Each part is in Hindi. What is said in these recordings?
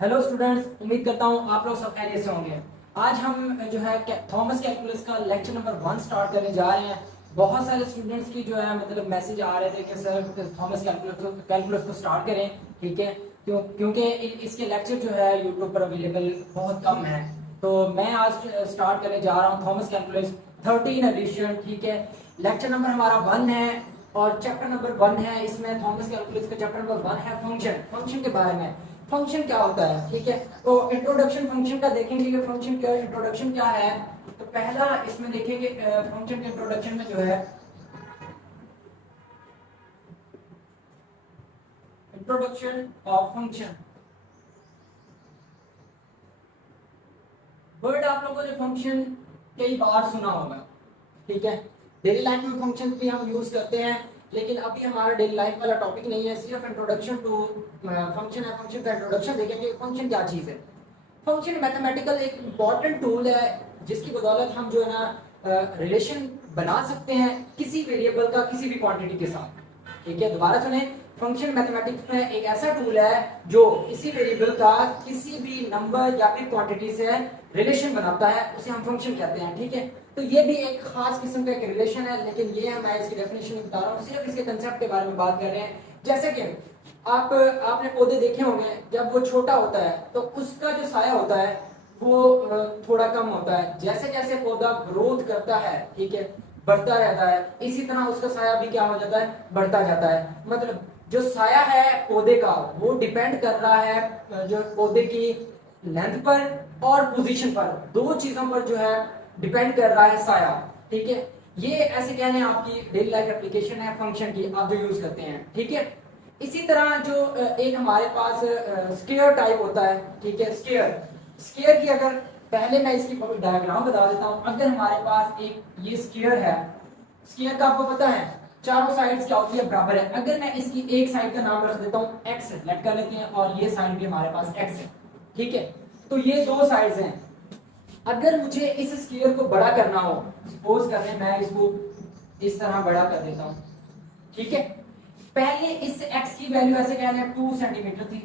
हेलो स्टूडेंट्स, उम्मीद करता हूँ आप लोग सब खैरियत से होंगे। आज हम जो है थॉमस कैलकुलस का लेक्चर नंबर 1 स्टार्ट करने जा रहे हैं। बहुत सारे स्टूडेंट्स की जो है मतलब मैसेज आ रहे थे कि सर थॉमस कैलकुलस को स्टार्ट करें। ठीक है, क्योंकि इसके लेक्चर जो है यूट्यूब पर अवेलेबल बहुत कम है। तो मैं आज स्टार्ट करने जा रहा हूँ थॉमस कैलकुलस 13 एडिशन। ठीक है, लेक्चर नंबर हमारा 1 है और चैप्टर नंबर 1 है। इसमें थॉमस कैलकुलस का चैप्टर नंबर 1 है फंक्शन के बारे में। फंक्शन क्या होता है, ठीक है। तो इंट्रोडक्शन फंक्शन का देखेंगे कि फंक्शन क्या, इंट्रोडक्शन क्या है। तो पहला इसमें देखेंगे फंक्शन के इंट्रोडक्शन में जो है इंट्रोडक्शन ऑफ फंक्शन। वर्ड आप लोगों ने फंक्शन कई बार सुना होगा, ठीक है। डेली लाइफ में फंक्शन भी हम यूज करते हैं, लेकिन अभी हमारा डेली लाइफ वाला टॉपिक नहीं है, सिर्फ इंट्रोडक्शन टू फंक्शन है। फंक्शन का इंट्रोडक्शन देखेंगे। फंक्शन क्या चीज है। फंक्शन मैथमेटिकल एक इम्पॉर्टेंट टूल है जिसकी बदौलत हम जो है ना रिलेशन बना सकते हैं किसी वेरिएबल का किसी भी क्वांटिटी के साथ। ठीक है, दोबारा सुने। फंक्शन मैथमेटिक्स में एक ऐसा टूल है जो किसी वेरिएबल का किसी भी नंबर या फिर क्वांटिटी से रिलेशन बनाता है, उसे हम फंक्शन कहते हैं। ठीक है, तो ये भी एक खास किस्म का एक रिलेशन है, लेकिन ये मैं इसकी डेफिनेशन नहीं बता रहा हूँ, सिर्फ इसके कंसेप्ट के बारे में बात कर रहे हैं। जैसे कि आपने पौधे देखे होंगे, जब वो छोटा होता है तो उसका जो साया होता है वो थोड़ा कम होता है। जैसे जैसे पौधा ग्रोथ करता है, ठीक है, बढ़ता रहता है, इसी तरह उसका साया भी क्या हो जाता है, बढ़ता जाता है। मतलब जो साया है पौधे का वो डिपेंड कर रहा है जो पौधे की लेंथ पर और पोजीशन पर, दो चीजों पर जो है डिपेंड कर रहा है साया। ठीक है, ये ऐसे कहने आपकी डेली लाइफ एप्लीकेशन है फंक्शन की, आप जो यूज करते हैं। ठीक है, इसी तरह जो एक हमारे पास स्केयर टाइप होता है। ठीक है, स्केयर स्केयर की अगर पहले मैं इसकी डायग्राम बता देता हूं। अगर हमारे पास एक ये स्केयर है, स्केयर का आपको पता है चारों साइड्स क्या होती है, बराबर है। अगर मैं इसकी एक साइड का नाम रख देता हूं एक्स, लेट कर लेते हैं, और ये साइड भी हमारे पास एक्स है। ठीक है, तो ये दो साइड्स हैं। अगर मुझे इस स्केयर को बड़ा करना हो, सपोज कर रहे हैं मैं इसको इस तरह बड़ा कर देता हूं। ठीक है, पहले इस x की वैल्यू ऐसे कह लें 2 सेंटीमीटर थी।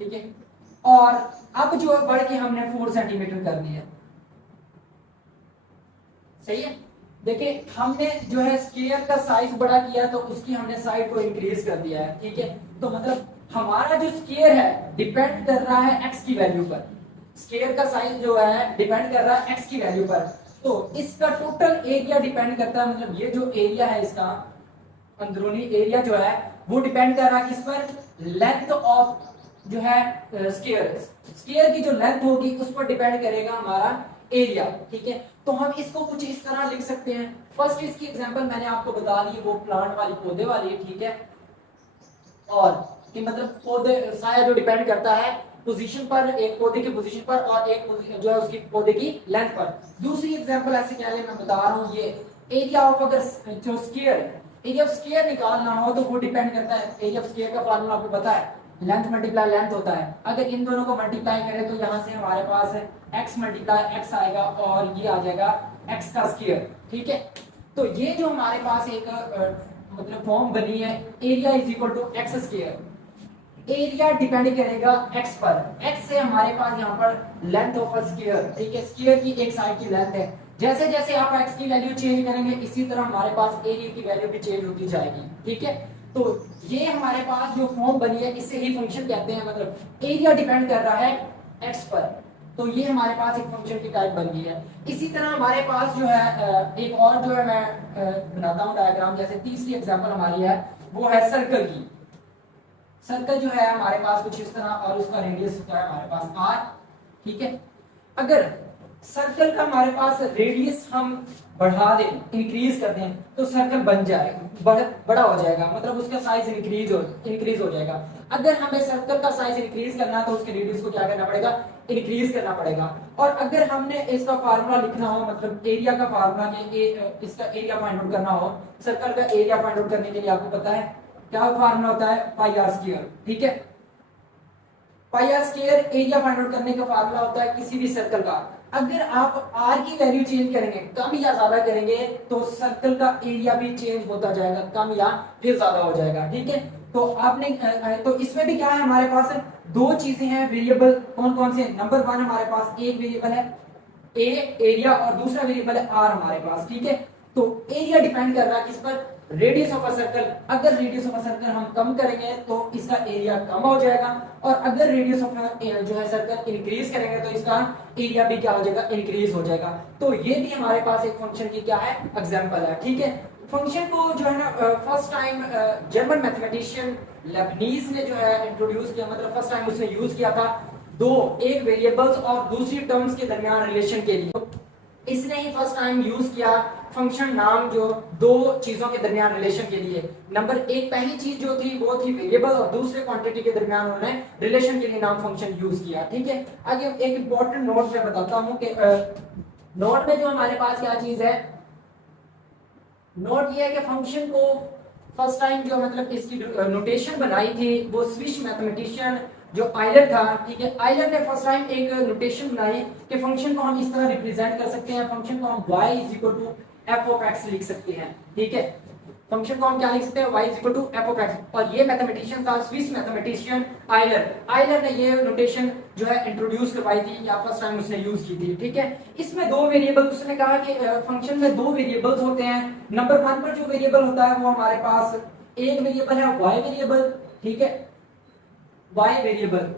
ठीक है, और अब जो बढ़ के हमने 4 सेंटीमीटर कर दिया। सही है, देखिए हमने जो है स्केयर का साइज बड़ा किया तो उसकी हमने साइड को इंक्रीज कर दिया है। ठीक है, तो मतलब हमारा जो स्केयर है डिपेंड कर रहा है x की वैल्यू पर। स्केयर का साइज जो है डिपेंड कर रहा है x की वैल्यू पर। तो इसका टोटल एरिया डिपेंड करता है, मतलब ये जो एरिया है इसका अंदरूनी एरिया जो है वो डिपेंड कर रहा है किस पर, लेंथ ऑफ जो है स्केयर। स्केयर की जो लेंथ होगी उस पर डिपेंड करेगा हमारा एरिया। ठीक है, तो हम इसको कुछ इस तरह लिख सकते हैं। फर्स्ट इसकी एग्जांपल मैंने आपको बता दी, वो प्लांट वाली पौधे वाली है। ठीक है, और कि मतलब पौधे साया जो डिपेंड करता है पोजीशन पर, एक पौधे की पोजीशन पर और एक जो है उसकी पौधे की लेंथ पर। दूसरी एग्जांपल ऐसे क्या है मैं बता रहा हूं, ये एरिया ऑफ अगर जो स्केयर एरिया ऑफ स्केयर निकालना हो तो वो डिपेंड करता है, एरिया ऑफ स्केयर का फार्मूला आपको पता है, लेंथ मल्टीप्लाई लेंथ होता है। अगर इन दोनों को मल्टीप्लाई करें तो यहाँ से हमारे पास x मल्टीप्लाई x आएगा और ये आ जाएगा x का स्केयर। ठीक है, तो ये जो हमारे पास एक मतलब फॉर्म बनी है, area is equal to x square. Area depend करेगा x पर, x से हमारे पास यहाँ पर लेंथ ऑफ स्केयर। ठीक है, स्केयर की एक साइड की लेंथ है। जैसे जैसे आप x की वैल्यू चेंज करेंगे इसी तरह हमारे पास एरिया की वैल्यू भी चेंज होती जाएगी। ठीक है, तो ये हमारे पास जो फॉर्म बनी है इसे ही फंक्शन कहते हैं, मतलब एरिया डिपेंड कर रहा है x पर। तो ये हमारे पास एक फंक्शन की टाइप बन गई है। इसी तरह हमारे पास जो है एक और जो है मैं बनाता हूँ डायग्राम। जैसे तीसरी एग्जांपल हमारी है वो है सर्कल की। सर्कल जो है हमारे पास कुछ इस तरह और उसका रेडियस जो है हमारे पास r। ठीक है, अगर सर्कल का हमारे पास रेडियस हम बढ़ा दें, इंक्रीज कर दें, तो सर्कल बन जाएगा, बड़ा हो जाएगा, मतलब उसका साइज इंक्रीज हो जाएगा। अगर हमें सर्कल का साइज इंक्रीज करना है तो उसके रेडियस को क्या करना पड़ेगा, इंक्रीज करना पड़ेगा। और अगर हमने इसका फार्मूला लिखना हो, मतलब एरिया का फार्मूला के इसका एरिया फाइंड आउट करना हो, सर्कल का एरिया फाइंड आउट करने के लिए आपको पता है क्या फार्मूला होता है, पाई आर स्क्वायर। ठीक है, pi R square area find out करने का फार्मूला होता है किसी भी सर्कल का। अगर आप r की वैल्यू चेंज करेंगे, कम या ज्यादा करेंगे, तो सर्कल का एरिया भी चेंज होता जाएगा, कम या फिर ज्यादा हो जाएगा, ठीक है। तो आपने तो इसमें भी क्या है, हमारे पास दो चीजें हैं वेरिएबल, कौन कौन से, नंबर वन हमारे पास एक वेरिएबल है ए एरिया, और दूसरा वेरिएबल है आर हमारे पास, ठीक है। तो एरिया डिपेंड कर रहा है किस पर, रेडियस ऑफ अ सर्कल। अगर रेडियस ऑफ अ सर्कल हम कम करेंगे तो इसका एरिया कम हो जाएगा, और अगर रेडियस ऑफ जो है सर्कल इंक्रीज करेंगे तो इसका एरिया भी क्या हो जाएगा, इंक्रीज हो जाएगा। तो ये भी हमारे पास एक फंक्शन की क्या है, एग्जांपल है, ठीक है। फंक्शन को जो है ना first time German mathematician Lebanese ने जो है इंट्रोड्यूस किया, मतलब फर्स्ट टाइम उसने यूज किया था दो, एक वेरिएबल्स और दूसरी टर्म्स के दरमियान रिलेशन के लिए। इसने ही फर्स्ट टाइम यूज किया फंक्शन नाम जो दो चीजों के दरमियान रिलेशन के लिए। नंबर एक, पहली चीज जो थी वो थी वेरिएबल, और दूसरे क्वांटिटी के दरमियान उन्होंने रिलेशन के लिए नाम फंक्शन यूज किया, ठीक है। आगे एक इंपॉर्टेंट नोट मैं बताता हूं कि नोट में जो हमारे पास क्या चीज है, नोट ये है कि फंक्शन को फर्स्ट टाइम जो मतलब इसकी नोटेशन बनाई थी वो स्विस मैथमेटिशियन जो आइलर था, ठीक है। आइलर ने फर्स्ट टाइम एक नोटेशन बनाई कि फंक्शन को हम इस तरह रिप्रेजेंट कर सकते हैं, फंक्शन को हम y f of x लिख सकते हैं, ठीक है। फंक्शन को हम क्या लिख सकते हैं, y f of x, और ये मैथमेटिशियन था स्विस मैथमेटिशियन आइलर। आइलर ने ये नोटेशन जो है इंट्रोड्यूस करवाई थी, या फर्स्ट टाइम उसने यूज की थी, ठीक है। इसमें दो वेरिएबल, उसने कहा कि फंक्शन में दो वेरिएबल्स होते हैं। नंबर वन पर जो वेरिएबल होता है वो हमारे पास एक वेरिएबल है y वेरिएबल, ठीक है, y वेरिएबल,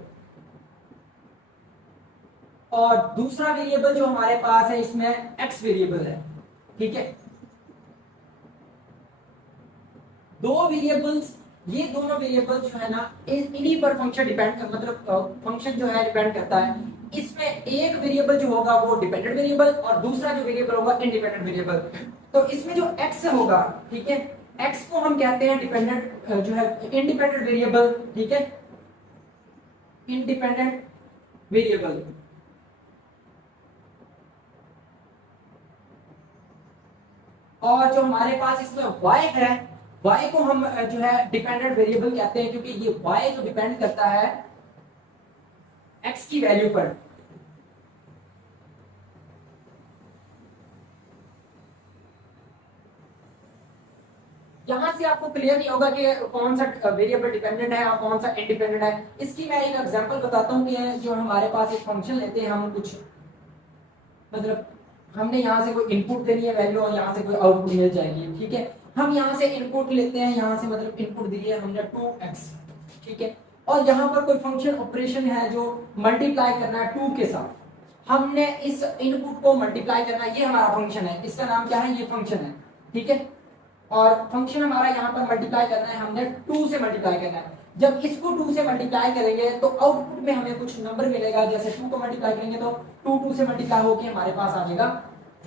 और दूसरा वेरिएबल जो हमारे पास है इसमें x वेरिएबल है, ठीक है। दो वेरिएबल्स, ये दोनों वेरिएबल जो है ना इन्हीं पर फंक्शन डिपेंड कर, मतलब फंक्शन जो है डिपेंड करता है। इसमें एक वेरिएबल जो होगा वो डिपेंडेंट वेरिएबल, और दूसरा जो वेरिएबल होगा इंडिपेंडेंट वेरिएबल। तो इसमें जो x होगा, ठीक है, x को हम कहते हैं डिपेंडेंट जो है इंडिपेंडेंट वेरिएबल, ठीक है, इंडिपेंडेंट वेरिएबल। और जो हमारे पास इसमें y है, y को हम जो है डिपेंडेंट वेरिएबल कहते हैं, क्योंकि ये y जो डिपेंड करता है x की वैल्यू पर। यहां से आपको क्लियर नहीं होगा कि कौन सा वेरिएबल डिपेंडेंट है और कौन सा इंडिपेंडेंट है। इसकी मैं एक एग्जांपल बताता हूं कि जो हमारे पास एक फंक्शन लेते हैं हम, कुछ मतलब हमने यहाँ से कोई इनपुट देनी है वैल्यू, और यहाँ से कोई आउटपुट मिल जाएगी, ठीक है। हम यहाँ से इनपुट लेते हैं, यहाँ से मतलब इनपुट दी है हमने 2x, ठीक है, और यहाँ पर कोई फंक्शन ऑपरेशन है जो मल्टीप्लाई करना है 2 के साथ। हमने इस इनपुट को मल्टीप्लाई करना है, ये हमारा फंक्शन है, इसका नाम क्या है, ये फंक्शन है, ठीक है। और फंक्शन हमारा यहाँ पर मल्टीप्लाई करना है, हमने 2 से मल्टीप्लाई करना है। जब इसको 2 से मल्टीप्लाई करेंगे तो आउटपुट में हमें कुछ नंबर मिलेगा, जैसे 2 को मल्टीप्लाई करेंगे तो 2 से मल्टीप्लाई होके हमारे पास आ जाएगा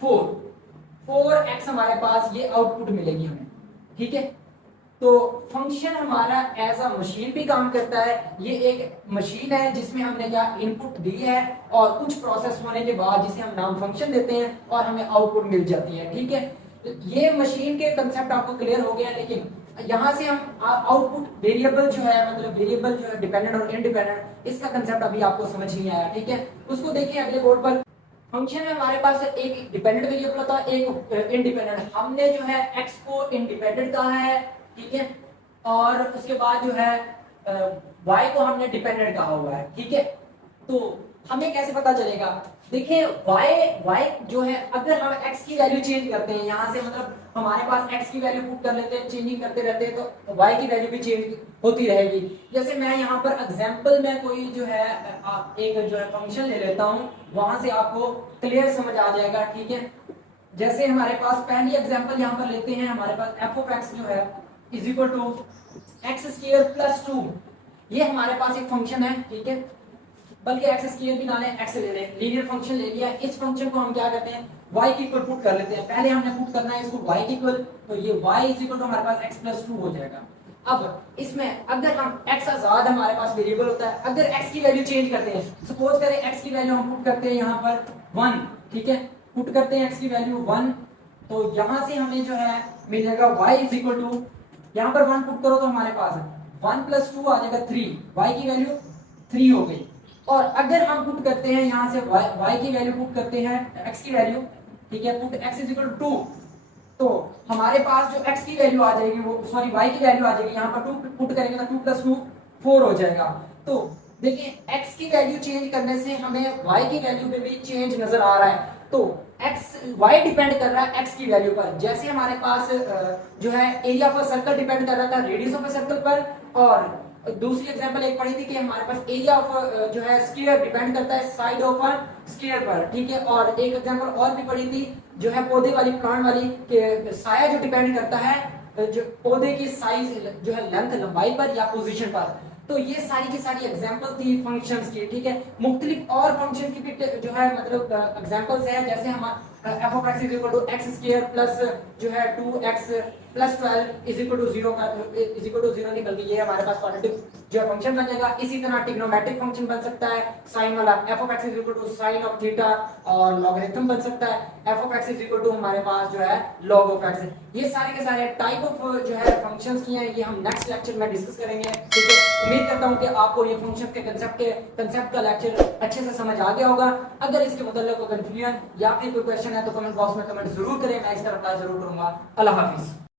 4x हमारे पास ये आउटपुट मिलेगी हमें, ठीक है। तो फंक्शन हमारा एज अ मशीन भी काम करता है। ये एक मशीन है जिसमें हमने क्या इनपुट दी है, और कुछ प्रोसेस होने के बाद जिसे हम नाम फंक्शन देते हैं और हमें आउटपुट मिल जाती है, ठीक है। ये मशीन के कंसेप्ट आपको क्लियर हो गया, लेकिन यहाँ से हम आउटपुट वेरिएबल जो है, मतलब वेरिएबल जो है डिपेंडेंट और इंडिपेंडेंट, इसका कंसेप्ट अभी आपको समझ नहीं आया, ठीक है। उसको देखिए अगले बोर्ड पर। फंक्शन में हमारे पास एक डिपेंडेंट वेरिएबल होता है, एक इंडिपेंडेंट। हमने जो है x को इंडिपेंडेंट कहा है, ठीक है, और उसके बाद जो है y को हमने डिपेंडेंट कहा हुआ है, ठीक है। तो हमें कैसे पता चलेगा, देखिए y जो है, अगर हम x की वैल्यू चेंज करते हैं यहाँ से, मतलब हमारे पास x की वैल्यू पुट कर लेते हैं, चेंजिंग करते रहते हैं, तो y की वैल्यू भी चेंज होती रहेगी। जैसे मैं यहाँ पर एग्जांपल में कोई जो है एक जो है फंक्शन ले लेता हूँ, वहां से आपको क्लियर समझ आ जाएगा, ठीक है। जैसे हमारे पास पहली एग्जांपल यहाँ पर लेते हैं, हमारे पास f of x जो है is equal to x square plus 2, ये हमारे पास एक फंक्शन है, ठीक है। बल्कि एक्स स्क्वायर भी ना लें, एक्स ले लें, लीनियर फंक्शन ले लिया। इस फंक्शन को हम क्या करते हैं, y की इक्वल पुट कर लेते हैं। पहले हमने पुट करना है इसको y की इक्वल, तो ये y इज इक्वल टू हमारे पास x प्लस 2 हो जाएगा। अब इसमें अगर हम x आजाद हमारे पास वेरिएबल होता है, अगर x की वैल्यू चेंज करते हैं, सपोज करें x की वैल्यू हम पुट करते हैं यहाँ पर 1, ठीक है, पुट करते हैं x की वैल्यू 1, तो यहाँ से हमें जो है मिलेगा y इज इक्वल टू, यहाँ पर 1 पुट करो तो हमारे पास 1 प्लस 2 आ जाएगा 3, y की वैल्यू 3 हो गई, और अगर हम पुट करते हैं यहाँ से y की वैल्यू पुट करते हैं x की वैल्यू, ठीक है, put x is equal to 2, तो हमारे पास जो x की वैल्यू आ जाएगी वो सॉरी y की वैल्यू आ जाएगी, यहाँ पर 2 पुट करेंगे तो 2 प्लस 2 4 हो जाएगा। तो देखिए x की वैल्यू चेंज करने से हमें y की वैल्यू में भी चेंज नजर आ रहा है। तो y डिपेंड कर रहा है x की वैल्यू पर। जैसे हमारे पास जो है एरिया ऑफ सर्कल डिपेंड कर रहा था रेडियस ऑफ सर्कल पर, और दूसरी एग्जांपल एक पढ़ी थी कि हमारे पास एरिया ऑफ जो है स्फीयर डिपेंड करता है साइड ऑफ स्फीयर पर, ठीक है। और एक एग्जांपल और भी पढ़ी थी जो है पौधे वाली, प्लांट वाली, कि साया जो डिपेंड करता है जो पौधे की साइज जो है लेंथ लंबाई पर या पोजीशन पर। तो ये सारी की सारी एग्जांपल थी फंक्शंस की, ठीक है। मुख्तलिफ और फंक्शन की भी जो है मतलब एग्जांपल्स है, जैसे हमारा f of x is equal to x square plus जो है 2x plus 12 is equal to 0 का इज इक्वल टू 0 नहीं बल्कि ये हमारे पास क्वाड्रेटिक जो है फंक्शन बन जाएगा। इसी तरह ट्रिग्नोमेट्रिक फंक्शन बन सकता है साइन वाला, f of x is equal to sin of theta, और लॉगरिथम बन सकता है f of x is equal to हमारे पास जो है log of x। ये सारे के सारे टाइप ऑफ जो है फंक्शंस की हैं, ये हम नेक्स्ट लेक्चर में डिस्कस करेंगे, ठीक है। उम्मीद करता हूं कि आपको ये फंक्शंस के कंसेप्ट का लेक्चर अच्छे से समझ आ गया होगा। अगर इसके मतलब कोई कंफ्यूजन या फिर कोई क्वेश्चन है तो कमेंट बॉक्स में कमेंट जरूर करें, मैं इसका रिप्लाई जरूर करूंगा। अल्लाह हाफिज।